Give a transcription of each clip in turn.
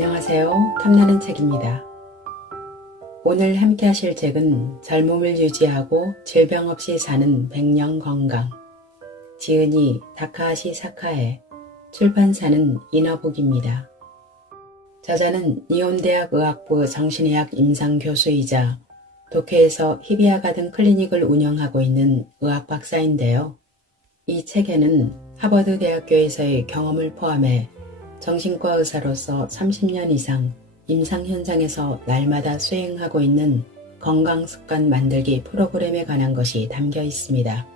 안녕하세요. 탐나는 책입니다. 오늘 함께 하실 책은 젊음을 유지하고 질병 없이 사는 백년 건강, 지은이 다카하시 사카에, 출판사는 이너북입니다. 저자는 니혼대학 의학부 정신의학 임상교수이자 도쿄에서 히비아 가든 클리닉을 운영하고 있는 의학 박사인데요. 이 책에는 하버드 대학교에서의 경험을 포함해 정신과 의사로서 30년 이상 임상 현장에서 날마다 수행하고 있는 건강습관 만들기 프로그램에 관한 것이 담겨 있습니다.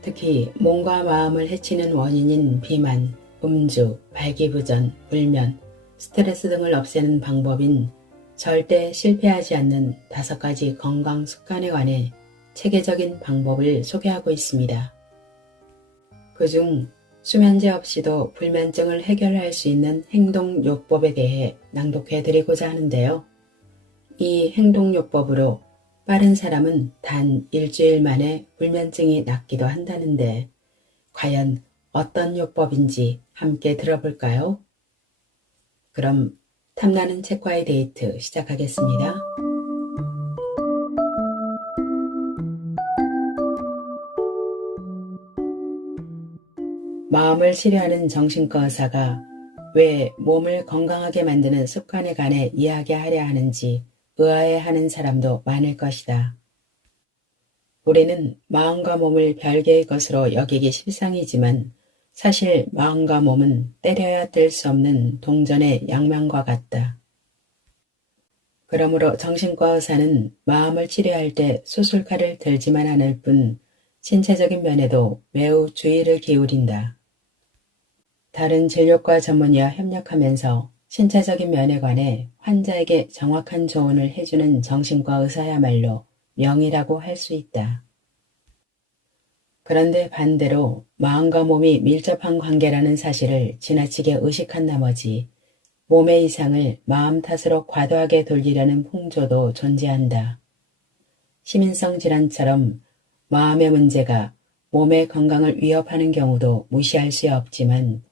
특히 몸과 마음을 해치는 원인인 비만, 음주, 발기부전, 불면, 스트레스 등을 없애는 방법인 절대 실패하지 않는 5가지 건강습관에 관해 체계적인 방법을 소개하고 있습니다. 그중 수면제 없이도 불면증을 해결할 수 있는 행동요법에 대해 낭독해드리고자 하는데요. 이 행동요법으로 빠른 사람은 단 일주일 만에 불면증이 낫기도 한다는데 과연 어떤 요법인지 함께 들어볼까요? 그럼 탐나는 책과의 데이트 시작하겠습니다. 마음을 치료하는 정신과 의사가 왜 몸을 건강하게 만드는 습관에 관해 이야기하려 하는지 의아해하는 사람도 많을 것이다. 우리는 마음과 몸을 별개의 것으로 여기기 십상이지만 사실 마음과 몸은 때려야 뗄 수 없는 동전의 양면과 같다. 그러므로 정신과 의사는 마음을 치료할 때 수술칼을 들지만 않을 뿐 신체적인 면에도 매우 주의를 기울인다. 다른 진료과 전문의와 협력하면서 신체적인 면에 관해 환자에게 정확한 조언을 해주는 정신과 의사야말로 명의라고 할 수 있다. 그런데 반대로 마음과 몸이 밀접한 관계라는 사실을 지나치게 의식한 나머지 몸의 이상을 마음 탓으로 과도하게 돌리려는 풍조도 존재한다. 시민성 질환처럼 마음의 문제가 몸의 건강을 위협하는 경우도 무시할 수 없지만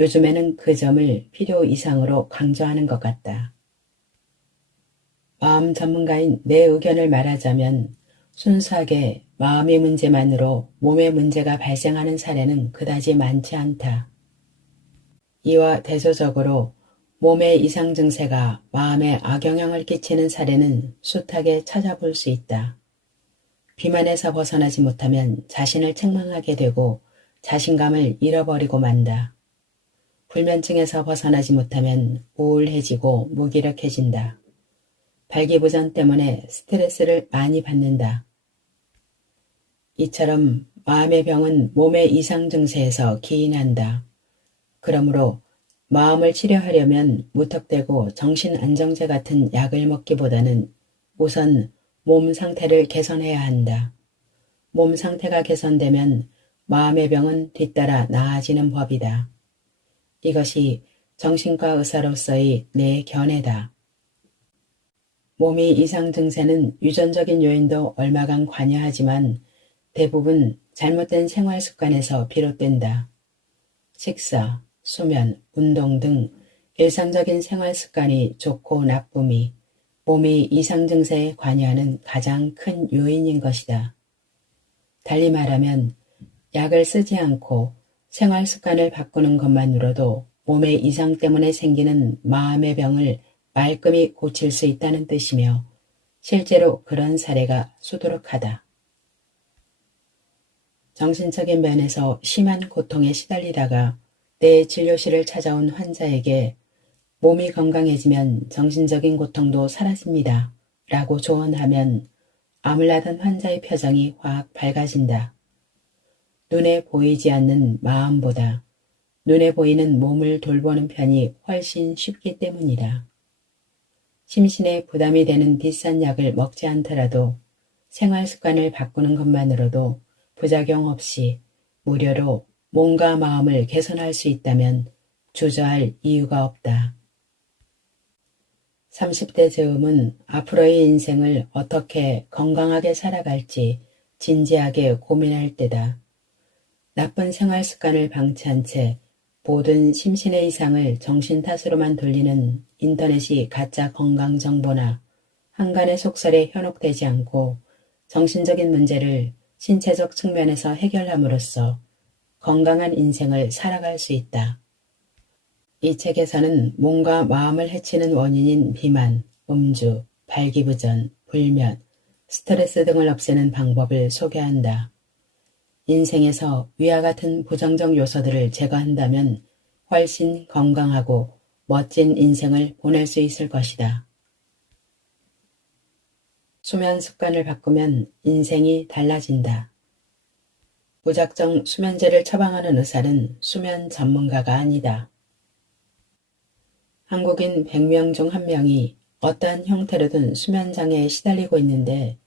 요즘에는 그 점을 필요 이상으로 강조하는 것 같다. 마음 전문가인 내 의견을 말하자면 순수하게 마음의 문제만으로 몸의 문제가 발생하는 사례는 그다지 많지 않다. 이와 대조적으로 몸의 이상 증세가 마음에 악영향을 끼치는 사례는 숱하게 찾아볼 수 있다. 비만에서 벗어나지 못하면 자신을 책망하게 되고 자신감을 잃어버리고 만다. 불면증에서 벗어나지 못하면 우울해지고 무기력해진다. 발기부전 때문에 스트레스를 많이 받는다. 이처럼 마음의 병은 몸의 이상 증세에서 기인한다. 그러므로 마음을 치료하려면 무턱대고 정신안정제 같은 약을 먹기보다는 우선 몸 상태를 개선해야 한다. 몸 상태가 개선되면 마음의 병은 뒤따라 나아지는 법이다. 이것이 정신과 의사로서의 내 견해다. 몸이 이상 증세는 유전적인 요인도 얼마간 관여하지만 대부분 잘못된 생활 습관에서 비롯된다. 식사, 수면, 운동 등 일상적인 생활 습관이 좋고 나쁨이 몸이 이상 증세에 관여하는 가장 큰 요인인 것이다. 달리 말하면 약을 쓰지 않고 생활 습관을 바꾸는 것만으로도 몸의 이상 때문에 생기는 마음의 병을 말끔히 고칠 수 있다는 뜻이며 실제로 그런 사례가 수두룩하다. 정신적인 면에서 심한 고통에 시달리다가 내 진료실을 찾아온 환자에게 몸이 건강해지면 정신적인 고통도 사라집니다. 라고 조언하면 아물라던 환자의 표정이 확 밝아진다. 눈에 보이지 않는 마음보다 눈에 보이는 몸을 돌보는 편이 훨씬 쉽기 때문이다. 심신에 부담이 되는 비싼 약을 먹지 않더라도 생활 습관을 바꾸는 것만으로도 부작용 없이 무료로 몸과 마음을 개선할 수 있다면 주저할 이유가 없다. 30대 즈음은 앞으로의 인생을 어떻게 건강하게 살아갈지 진지하게 고민할 때다. 나쁜 생활 습관을 방치한 채 모든 심신의 이상을 정신 탓으로만 돌리는 인터넷이 가짜 건강 정보나 한간의 속설에 현혹되지 않고 정신적인 문제를 신체적 측면에서 해결함으로써 건강한 인생을 살아갈 수 있다. 이 책에서는 몸과 마음을 해치는 원인인 비만, 음주, 발기부전, 불면, 스트레스 등을 없애는 방법을 소개한다. 인생에서 위와 같은 부정적 요소들을 제거한다면 훨씬 건강하고 멋진 인생을 보낼 수 있을 것이다. 수면 습관을 바꾸면 인생이 달라진다. 무작정 수면제를 처방하는 의사는 수면 전문가가 아니다. 한국인 100명 중 1명이 어떠한 형태로든 수면장애에 시달리고 있는데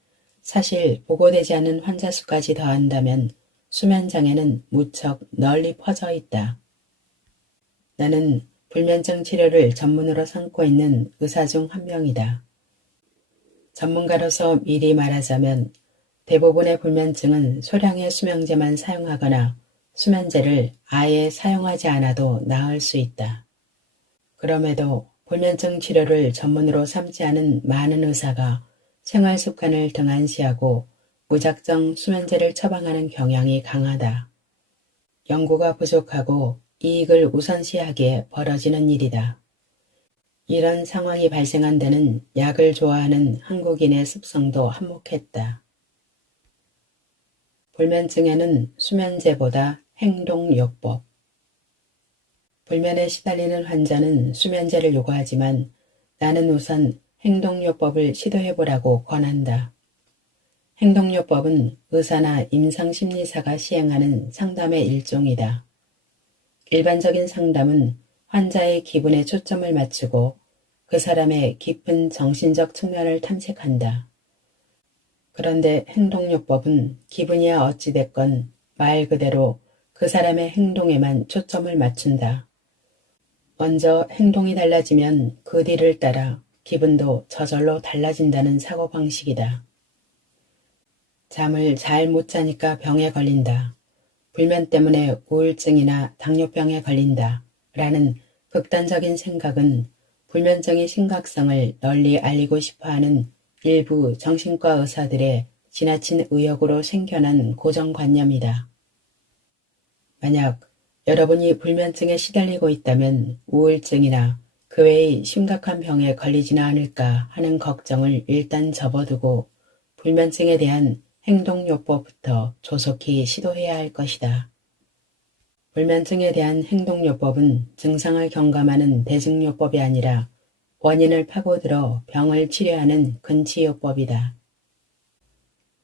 사실 보고되지 않는 환자 수까지 더한다면 수면장애는 무척 널리 퍼져 있다. 나는 불면증 치료를 전문으로 삼고 있는 의사 중 1명이다. 전문가로서 미리 말하자면 대부분의 불면증은 소량의 수면제만 사용하거나 수면제를 아예 사용하지 않아도 나을 수 있다. 그럼에도 불면증 치료를 전문으로 삼지 않은 많은 의사가 생활 습관을 등한시하고 무작정 수면제를 처방하는 경향이 강하다. 연구가 부족하고 이익을 우선시하기에 벌어지는 일이다. 이런 상황이 발생한 데는 약을 좋아하는 한국인의 습성도 한몫했다. 불면증에는 수면제보다 행동요법. 불면에 시달리는 환자는 수면제를 요구하지만 나는 우선 행동요법을 시도해보라고 권한다. 행동요법은 의사나 임상심리사가 시행하는 상담의 일종이다. 일반적인 상담은 환자의 기분에 초점을 맞추고 그 사람의 깊은 정신적 측면을 탐색한다. 그런데 행동요법은 기분이야 어찌됐건 말 그대로 그 사람의 행동에만 초점을 맞춘다. 먼저 행동이 달라지면 그 뒤를 따라 기분도 저절로 달라진다는 사고방식이다. 잠을 잘 못 자니까 병에 걸린다. 불면 때문에 우울증이나 당뇨병에 걸린다. 라는 극단적인 생각은 불면증의 심각성을 널리 알리고 싶어하는 일부 정신과 의사들의 지나친 의욕으로 생겨난 고정관념이다. 만약 여러분이 불면증에 시달리고 있다면 우울증이나 그 외의 심각한 병에 걸리지는 않을까 하는 걱정을 일단 접어두고 불면증에 대한 행동요법부터 조속히 시도해야 할 것이다. 불면증에 대한 행동요법은 증상을 경감하는 대증요법이 아니라 원인을 파고들어 병을 치료하는 근치요법이다.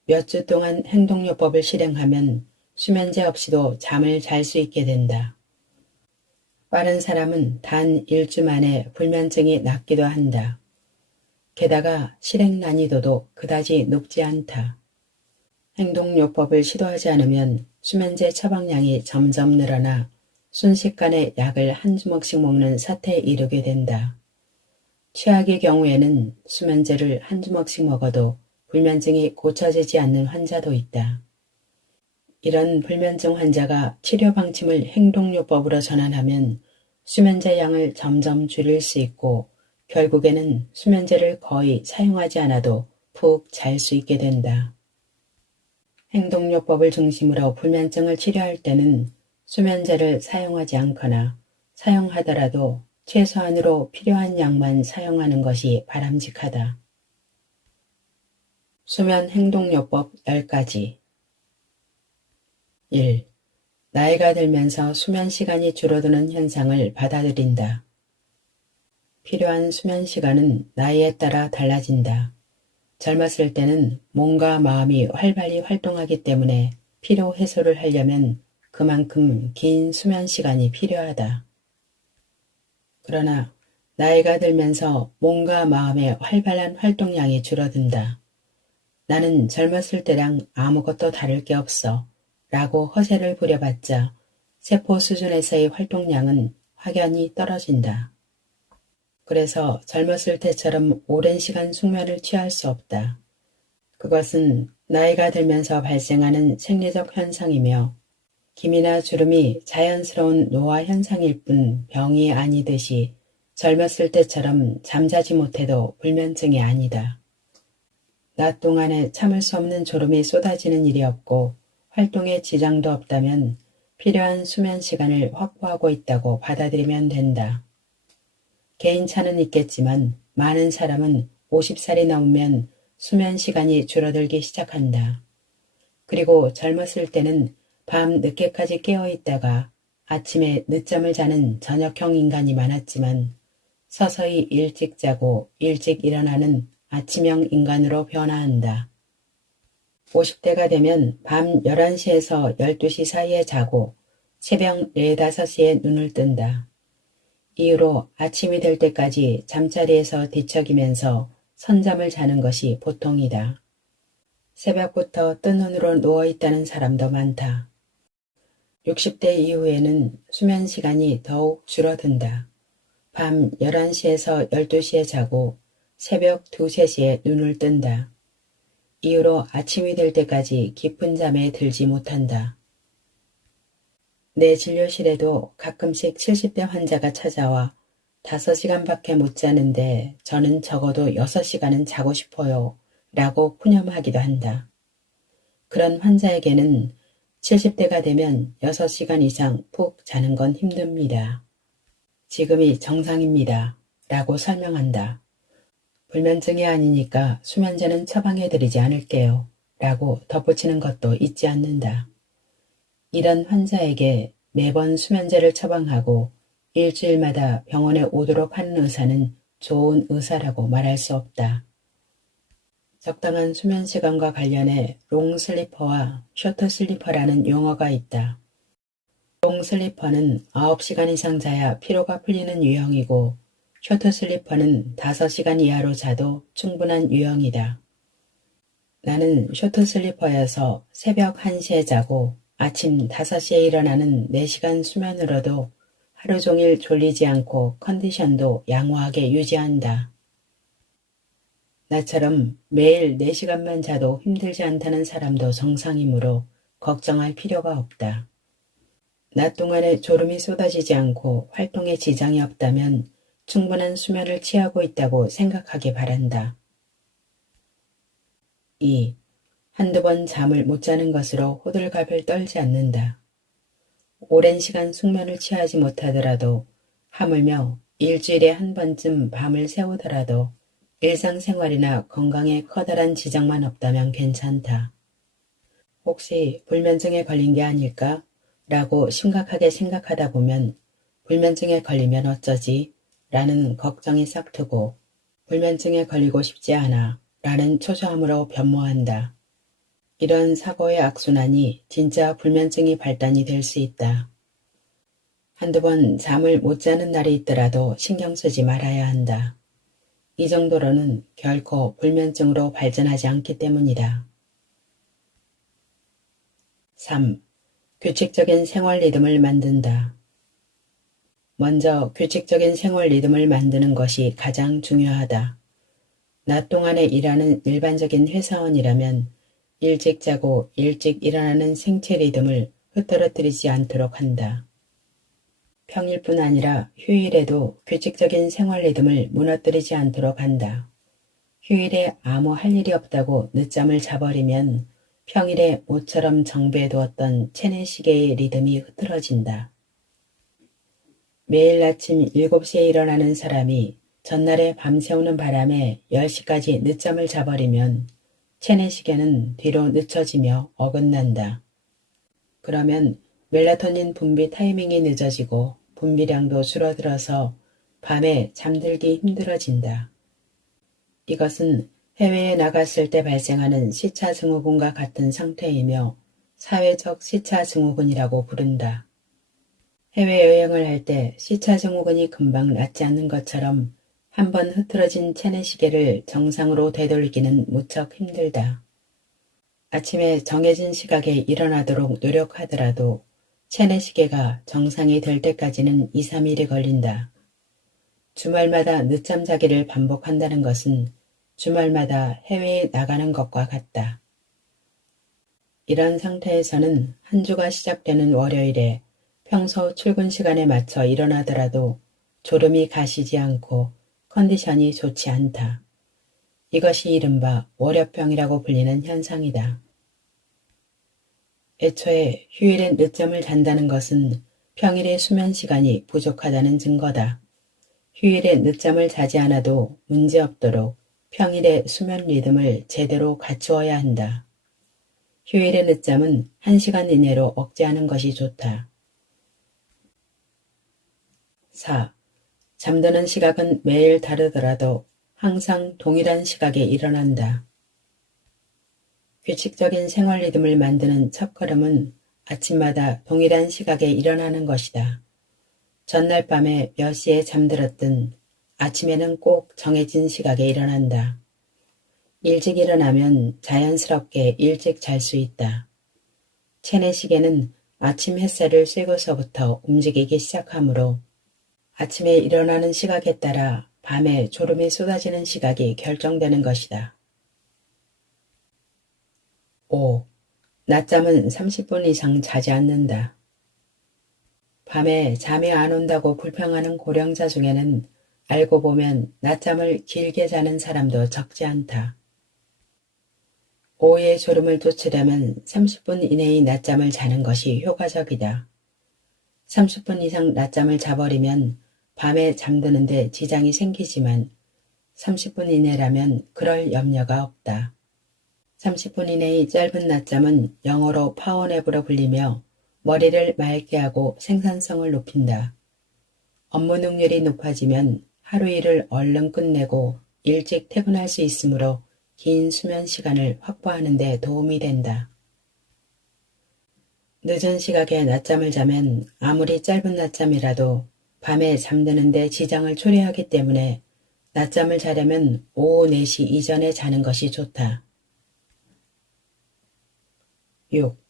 몇 주 동안 행동요법을 실행하면 수면제 없이도 잠을 잘 수 있게 된다. 빠른 사람은 단 1주 만에 불면증이 낫기도 한다. 게다가 실행 난이도도 그다지 높지 않다. 행동요법을 시도하지 않으면 수면제 처방량이 점점 늘어나 순식간에 약을 한 주먹씩 먹는 사태에 이르게 된다. 최악의 경우에는 수면제를 한 주먹씩 먹어도 불면증이 고쳐지지 않는 환자도 있다. 이런 불면증 환자가 치료 방침을 행동요법으로 전환하면 수면제 양을 점점 줄일 수 있고 결국에는 수면제를 거의 사용하지 않아도 푹 잘 수 있게 된다. 행동요법을 중심으로 불면증을 치료할 때는 수면제를 사용하지 않거나 사용하더라도 최소한으로 필요한 양만 사용하는 것이 바람직하다. 수면 행동요법 10가지 1. 나이가 들면서 수면 시간이 줄어드는 현상을 받아들인다. 필요한 수면 시간은 나이에 따라 달라진다. 젊었을 때는 몸과 마음이 활발히 활동하기 때문에 피로 해소를 하려면 그만큼 긴 수면 시간이 필요하다. 그러나 나이가 들면서 몸과 마음의 활발한 활동량이 줄어든다. 나는 젊었을 때랑 아무것도 다를 게 없어 라고 허세를 부려봤자 세포 수준에서의 활동량은 확연히 떨어진다. 그래서 젊었을 때처럼 오랜 시간 숙면을 취할 수 없다. 그것은 나이가 들면서 발생하는 생리적 현상이며 김이나 주름이 자연스러운 노화 현상일 뿐 병이 아니듯이 젊었을 때처럼 잠자지 못해도 불면증이 아니다. 낮 동안에 참을 수 없는 졸음이 쏟아지는 일이 없고 활동에 지장도 없다면 필요한 수면 시간을 확보하고 있다고 받아들이면 된다. 개인차는 있겠지만 많은 사람은 50살이 넘으면 수면 시간이 줄어들기 시작한다. 그리고 젊었을 때는 밤 늦게까지 깨어있다가 아침에 늦잠을 자는 저녁형 인간이 많았지만 서서히 일찍 자고 일찍 일어나는 아침형 인간으로 변화한다. 50대가 되면 밤 11시에서 12시 사이에 자고 새벽 4, 5시에 눈을 뜬다. 이후로 아침이 될 때까지 잠자리에서 뒤척이면서 선잠을 자는 것이 보통이다. 새벽부터 뜬 눈으로 누워있다는 사람도 많다. 60대 이후에는 수면 시간이 더욱 줄어든다. 밤 11시에서 12시에 자고 새벽 2, 3시에 눈을 뜬다. 이후로 아침이 될 때까지 깊은 잠에 들지 못한다. 내 진료실에도 가끔씩 70대 환자가 찾아와 5시간밖에 못 자는데 저는 적어도 6시간은 자고 싶어요 라고 푸념하기도 한다. 그런 환자에게는 70대가 되면 6시간 이상 푹 자는 건 힘듭니다. 지금이 정상입니다 라고 설명한다. 불면증이 아니니까 수면제는 처방해드리지 않을게요 라고 덧붙이는 것도 잊지 않는다. 이런 환자에게 매번 수면제를 처방하고 일주일마다 병원에 오도록 하는 의사는 좋은 의사라고 말할 수 없다. 적당한 수면 시간과 관련해 롱슬리퍼와 셔터슬리퍼라는 용어가 있다. 롱슬리퍼는 9시간 이상 자야 피로가 풀리는 유형이고 셔터슬리퍼는 5시간 이하로 자도 충분한 유형이다. 나는 셔터슬리퍼여서 새벽 1시에 자고 아침 5시에 일어나는 4시간 수면으로도 하루 종일 졸리지 않고 컨디션도 양호하게 유지한다. 나처럼 매일 4시간만 자도 힘들지 않다는 사람도 정상이므로 걱정할 필요가 없다. 낮 동안에 졸음이 쏟아지지 않고 활동에 지장이 없다면 충분한 수면을 취하고 있다고 생각하기 바란다. 2. 한두 번 잠을 못 자는 것으로 호들갑을 떨지 않는다. 오랜 시간 숙면을 취하지 못하더라도 하물며 일주일에 한 번쯤 밤을 새우더라도 일상생활이나 건강에 커다란 지장만 없다면 괜찮다. 혹시 불면증에 걸린 게 아닐까? 라고 심각하게 생각하다 보면 불면증에 걸리면 어쩌지? 라는 걱정이 싹트고 불면증에 걸리고 싶지 않아 라는 초조함으로 변모한다. 이런 사고의 악순환이 진짜 불면증이 발단이 될 수 있다. 한두 번 잠을 못 자는 날이 있더라도 신경 쓰지 말아야 한다. 이 정도로는 결코 불면증으로 발전하지 않기 때문이다. 3. 규칙적인 생활 리듬을 만든다. 먼저 규칙적인 생활 리듬을 만드는 것이 가장 중요하다. 낮 동안에 일하는 일반적인 회사원이라면 일찍 자고 일찍 일어나는 생체 리듬을 흐트러뜨리지 않도록 한다. 평일뿐 아니라 휴일에도 규칙적인 생활 리듬을 무너뜨리지 않도록 한다. 휴일에 아무 할 일이 없다고 늦잠을 자버리면 평일에 모처럼 정비해두었던 체내시계의 리듬이 흐트러진다. 매일 아침 7시에 일어나는 사람이 전날에 밤새우는 바람에 10시까지 늦잠을 자버리면 체내시계는 뒤로 늦춰지며 어긋난다. 그러면 멜라토닌 분비 타이밍이 늦어지고 분비량도 줄어들어서 밤에 잠들기 힘들어진다. 이것은 해외에 나갔을 때 발생하는 시차 증후군과 같은 상태이며 사회적 시차 증후군이라고 부른다. 해외여행을 할 때 시차 증후군이 금방 낫지 않는 것처럼 한번 흐트러진 체내시계를 정상으로 되돌리기는 무척 힘들다. 아침에 정해진 시각에 일어나도록 노력하더라도 체내시계가 정상이 될 때까지는 2, 3일이 걸린다. 주말마다 늦잠 자기를 반복한다는 것은 주말마다 해외에 나가는 것과 같다. 이런 상태에서는 한 주가 시작되는 월요일에 평소 출근 시간에 맞춰 일어나더라도 졸음이 가시지 않고 컨디션이 좋지 않다. 이것이 이른바 월요병이라고 불리는 현상이다. 애초에 휴일에 늦잠을 잔다는 것은 평일의 수면 시간이 부족하다는 증거다. 휴일에 늦잠을 자지 않아도 문제없도록 평일의 수면 리듬을 제대로 갖추어야 한다. 휴일의 늦잠은 1시간 이내로 억제하는 것이 좋다. 4. 잠드는 시각은 매일 다르더라도 항상 동일한 시각에 일어난다. 규칙적인 생활 리듬을 만드는 첫걸음은 아침마다 동일한 시각에 일어나는 것이다. 전날 밤에 몇 시에 잠들었든 아침에는 꼭 정해진 시각에 일어난다. 일찍 일어나면 자연스럽게 일찍 잘 수 있다. 체내시계는 아침 햇살을 쐬고서부터 움직이기 시작하므로 아침에 일어나는 시각에 따라 밤에 졸음이 쏟아지는 시각이 결정되는 것이다. 5. 낮잠은 30분 이상 자지 않는다. 밤에 잠이 안 온다고 불평하는 고령자 중에는 알고 보면 낮잠을 길게 자는 사람도 적지 않다. 오후의 졸음을 쫓으려면 30분 이내의 낮잠을 자는 것이 효과적이다. 30분 이상 낮잠을 자버리면 밤에 잠드는데 지장이 생기지만 30분 이내라면 그럴 염려가 없다. 30분 이내의 짧은 낮잠은 영어로 파워냅으로 불리며 머리를 맑게 하고 생산성을 높인다. 업무 능률이 높아지면 하루 일을 얼른 끝내고 일찍 퇴근할 수 있으므로 긴 수면 시간을 확보하는 데 도움이 된다. 늦은 시각에 낮잠을 자면 아무리 짧은 낮잠이라도 밤에 잠드는 데 지장을 초래하기 때문에 낮잠을 자려면 오후 4시 이전에 자는 것이 좋다. 6.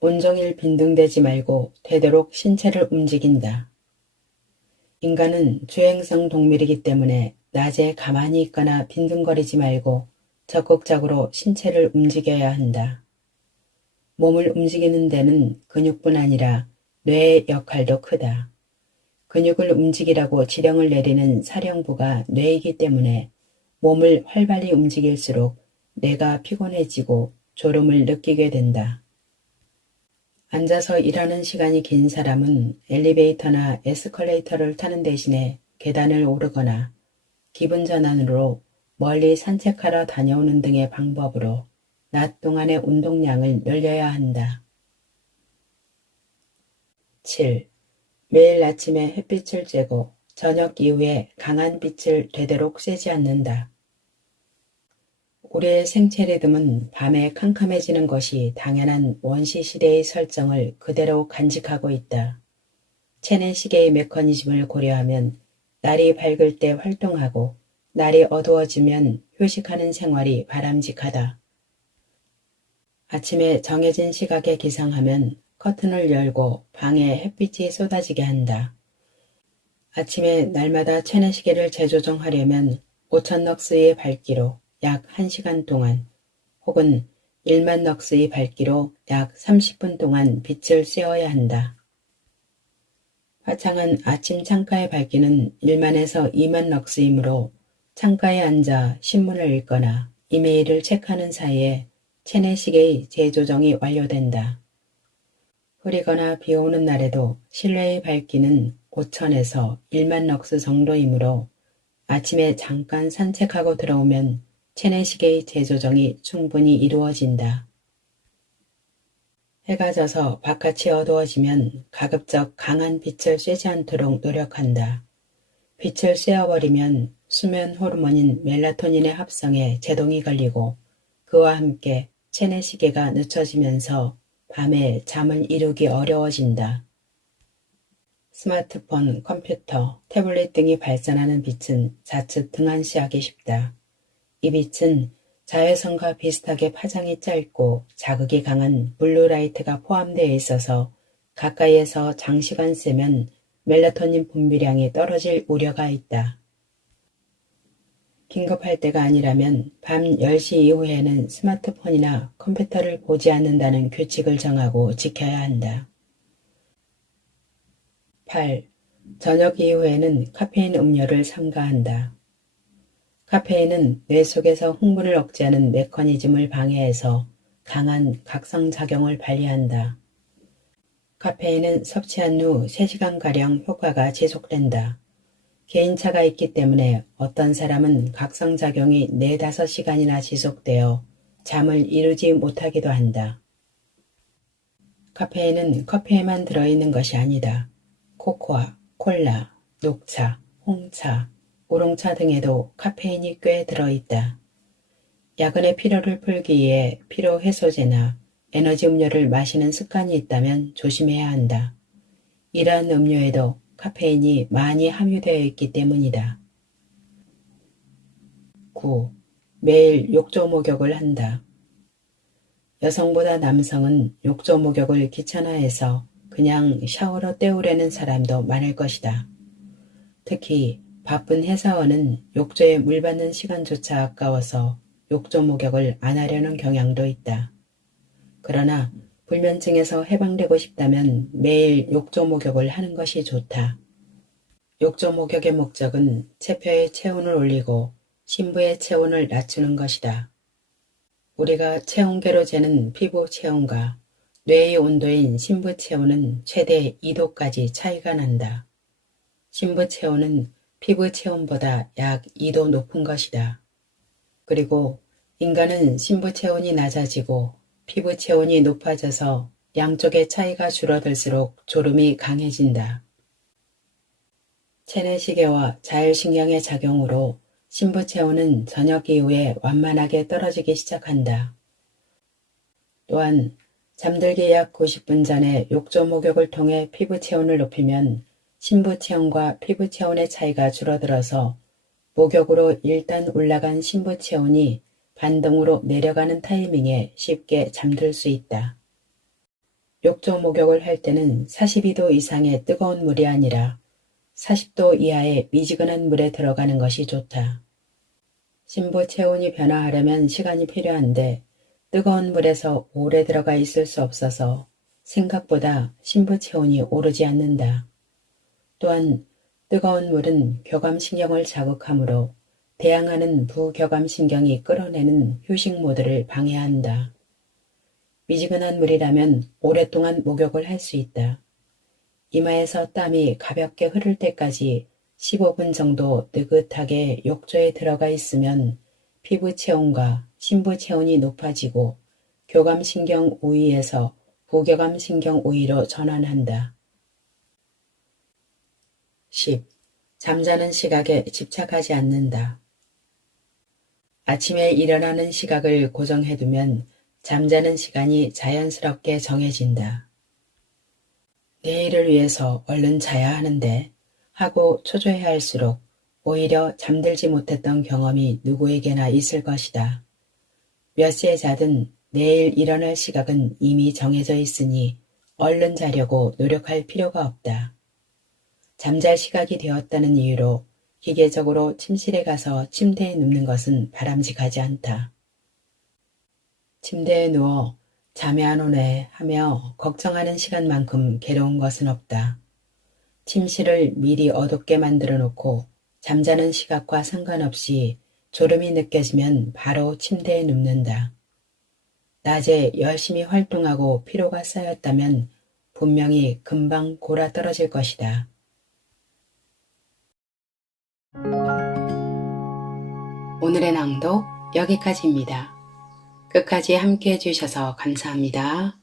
온종일 빈둥대지 말고 되도록 신체를 움직인다. 인간은 주행성 동물이기 때문에 낮에 가만히 있거나 빈둥거리지 말고 적극적으로 신체를 움직여야 한다. 몸을 움직이는 데는 근육뿐 아니라 뇌의 역할도 크다. 근육을 움직이라고 지령을 내리는 사령부가 뇌이기 때문에 몸을 활발히 움직일수록 뇌가 피곤해지고 졸음을 느끼게 된다. 앉아서 일하는 시간이 긴 사람은 엘리베이터나 에스컬레이터를 타는 대신에 계단을 오르거나 기분 전환으로 멀리 산책하러 다녀오는 등의 방법으로 낮 동안의 운동량을 늘려야 한다. 7. 매일 아침에 햇빛을 쬐고 저녁 이후에 강한 빛을 되도록 쐬지 않는다. 우리의 생체 리듬은 밤에 캄캄해지는 것이 당연한 원시시대의 설정을 그대로 간직하고 있다. 체내시계의 메커니즘을 고려하면 날이 밝을 때 활동하고 날이 어두워지면 휴식하는 생활이 바람직하다. 아침에 정해진 시각에 기상하면 커튼을 열고 방에 햇빛이 쏟아지게 한다. 아침에 날마다 체내시계를 재조정하려면 5000럭스의 밝기로 약 1시간 동안 혹은 1만 럭스의 밝기로 약 30분 동안 빛을 쐬어야 한다. 화창한 아침 창가의 밝기는 1만에서 2만 럭스이므로 창가에 앉아 신문을 읽거나 이메일을 체크하는 사이에 체내시계의 재조정이 완료된다. 흐리거나 비 오는 날에도 실내의 밝기는 5천에서 1만 럭스 정도이므로 아침에 잠깐 산책하고 들어오면 체내시계의 재조정이 충분히 이루어진다. 해가 져서 바깥이 어두워지면 가급적 강한 빛을 쐬지 않도록 노력한다. 빛을 쐬어버리면 수면 호르몬인 멜라토닌의 합성에 제동이 걸리고 그와 함께 체내시계가 늦춰지면서 밤에 잠을 이루기 어려워진다. 스마트폰, 컴퓨터, 태블릿 등이 발산하는 빛은 자칫 등한시하기 쉽다. 이 빛은 자외선과 비슷하게 파장이 짧고 자극이 강한 블루라이트가 포함되어 있어서 가까이에서 장시간 쐬면 멜라토닌 분비량이 떨어질 우려가 있다. 긴급할 때가 아니라면 밤 10시 이후에는 스마트폰이나 컴퓨터를 보지 않는다는 규칙을 정하고 지켜야 한다. 8. 저녁 이후에는 카페인 음료를 삼가한다. 카페인은 뇌 속에서 흥분을 억제하는 메커니즘을 방해해서 강한 각성작용을 발휘한다. 카페인은 섭취한 후 3시간가량 효과가 지속된다. 개인차가 있기 때문에 어떤 사람은 각성작용이 4~5시간이나 지속되어 잠을 이루지 못하기도 한다. 카페인은 커피에만 들어있는 것이 아니다. 코코아, 콜라, 녹차, 홍차, 우롱차 등에도 카페인이 꽤 들어있다. 야근의 피로를 풀기 위해 피로 해소제나 에너지 음료를 마시는 습관이 있다면 조심해야 한다. 이러한 음료에도 카페인이 많이 함유되어 있기 때문이다. 9. 매일 욕조 목욕을 한다. 여성보다 남성은 욕조 목욕을 귀찮아해서 그냥 샤워로 때우려는 사람도 많을 것이다. 특히 바쁜 회사원은 욕조에 물 받는 시간조차 아까워서 욕조 목욕을 안 하려는 경향도 있다. 그러나 불면증에서 해방되고 싶다면 매일 욕조 목욕을 하는 것이 좋다. 욕조 목욕의 목적은 체표의 체온을 올리고 심부의 체온을 낮추는 것이다. 우리가 체온계로 재는 피부 체온과 뇌의 온도인 심부 체온은 최대 2도까지 차이가 난다. 심부 체온은 피부 체온보다 약 2도 높은 것이다. 그리고 인간은 심부 체온이 낮아지고 피부 체온이 높아져서 양쪽의 차이가 줄어들수록 졸음이 강해진다. 체내시계와 자율신경의 작용으로 심부 체온은 저녁 이후에 완만하게 떨어지기 시작한다. 또한 잠들기 약 90분 전에 욕조 목욕을 통해 피부 체온을 높이면 심부 체온과 피부 체온의 차이가 줄어들어서 목욕으로 일단 올라간 심부 체온이 반등으로 내려가는 타이밍에 쉽게 잠들 수 있다. 욕조 목욕을 할 때는 42도 이상의 뜨거운 물이 아니라 40도 이하의 미지근한 물에 들어가는 것이 좋다. 심부 체온이 변화하려면 시간이 필요한데 뜨거운 물에서 오래 들어가 있을 수 없어서 생각보다 심부 체온이 오르지 않는다. 또한 뜨거운 물은 교감신경을 자극하므로 대항하는 부교감신경이 끌어내는 휴식 모드를 방해한다. 미지근한 물이라면 오랫동안 목욕을 할 수 있다. 이마에서 땀이 가볍게 흐를 때까지 15분 정도 느긋하게 욕조에 들어가 있으면 피부 체온과 심부 체온이 높아지고 교감신경 우위에서 부교감신경 우위로 전환한다. 10. 잠자는 시각에 집착하지 않는다. 아침에 일어나는 시각을 고정해두면 잠자는 시간이 자연스럽게 정해진다. 내일을 위해서 얼른 자야 하는데 하고 초조해할수록 오히려 잠들지 못했던 경험이 누구에게나 있을 것이다. 몇 시에 자든 내일 일어날 시각은 이미 정해져 있으니 얼른 자려고 노력할 필요가 없다. 잠잘 시각이 되었다는 이유로 기계적으로 침실에 가서 침대에 눕는 것은 바람직하지 않다. 침대에 누워 잠이 안 오네 하며 걱정하는 시간만큼 괴로운 것은 없다. 침실을 미리 어둡게 만들어 놓고 잠자는 시각과 상관없이 졸음이 느껴지면 바로 침대에 눕는다. 낮에 열심히 활동하고 피로가 쌓였다면 분명히 금방 골아 떨어질 것이다. 오늘의 낭독 여기까지입니다. 끝까지 함께 해주셔서 감사합니다.